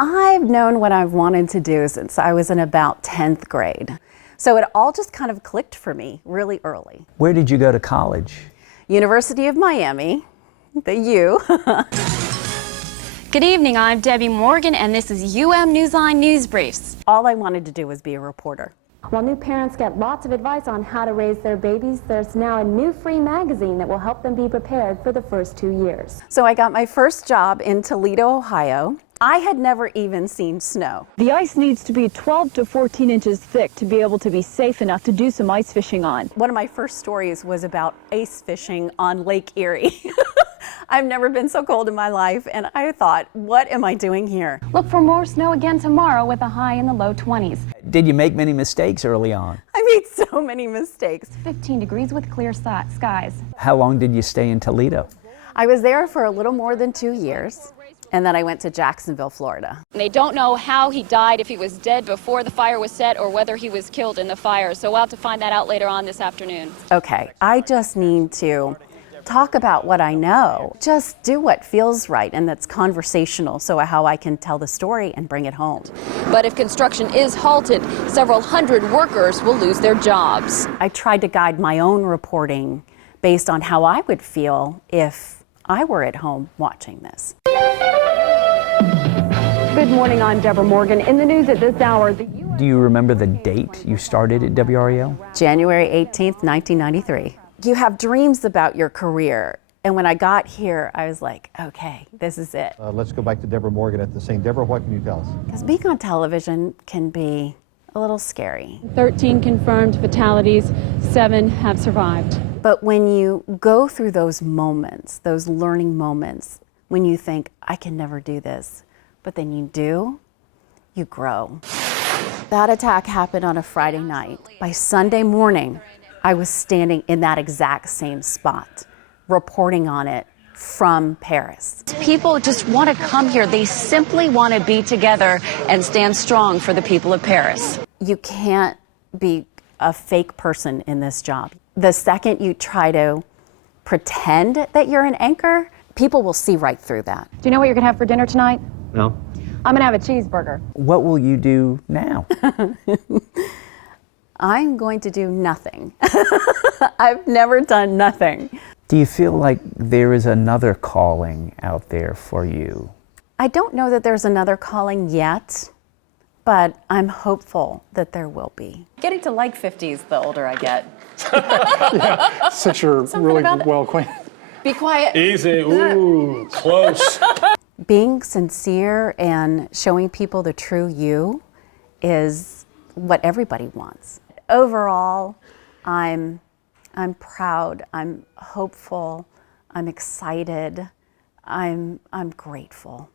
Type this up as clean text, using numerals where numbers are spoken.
I've known what I've wanted to do since I was in about 10th grade. So it all just kind of clicked for me really early. Where did you go to college? University of Miami, the U. Good evening, I'm Debra Morgan, and this is Newsline News Briefs. All I wanted to do was be a reporter. While new parents get lots of advice on how to raise their babies, there's now a new free magazine that will help them be prepared for the first 2 years. So I got my first job in Toledo, Ohio. I had never even seen snow. The ice needs to be 12 to 14 inches thick to be able to be safe enough to do some ice fishing on. One of my first stories was about ice fishing on Lake Erie. I've never been so cold in my life, and I thought, what am I doing here? Look for more snow again tomorrow with a high in the low 20s. Did you make many mistakes early on? I made so many mistakes. 15 degrees with clear skies. How long did you stay in Toledo? I was there for a little more than 2 years, and then I went to Jacksonville, Florida. They don't know how he died, if he was dead before the fire was set or whether he was killed in the fire, so we'll have to find that out later on this afternoon. Okay, I just need to talk about what I know. Just do what feels right and that's conversational, so how I can tell the story and bring it home. But if construction is halted, several hundred workers will lose their jobs. I tried to guide my own reporting based on how I would feel if I were at home watching this. Good morning, I'm Debra Morgan. In the news at this hour, Do you remember the date you started at WRAL? January 18th, 1993. You have dreams about your career, and when I got here, I was like, okay, this is it. Let's go back to Debra Morgan at the scene. Debra, what can you tell us? Because being on television can be a little scary. 13 confirmed fatalities, 7 have survived. But when you go through those moments, those learning moments, when you think, I can never do this, but then you do, you grow. That attack happened on a Friday night. By Sunday morning, I was standing in that exact same spot, reporting on it from Paris. People just want to come here. They simply want to be together and stand strong for the people of Paris. You can't be a fake person in this job. The second you try to pretend that you're an anchor, people will see right through that. do you know what you're going to have for dinner tonight? No. I'm going to have a cheeseburger. What will you do now? I'm going to do nothing. I've never done nothing. Do you feel like there is another calling out there for you? I don't know that there's another calling yet, but I'm hopeful that there will be. Getting to like 50s the older I get. Since you're really well acquainted. Be quiet. Easy. Ooh, close. Being sincere and showing people the true you is what everybody wants. Overall, I'm proud, I'm hopeful, I'm excited, I'm grateful.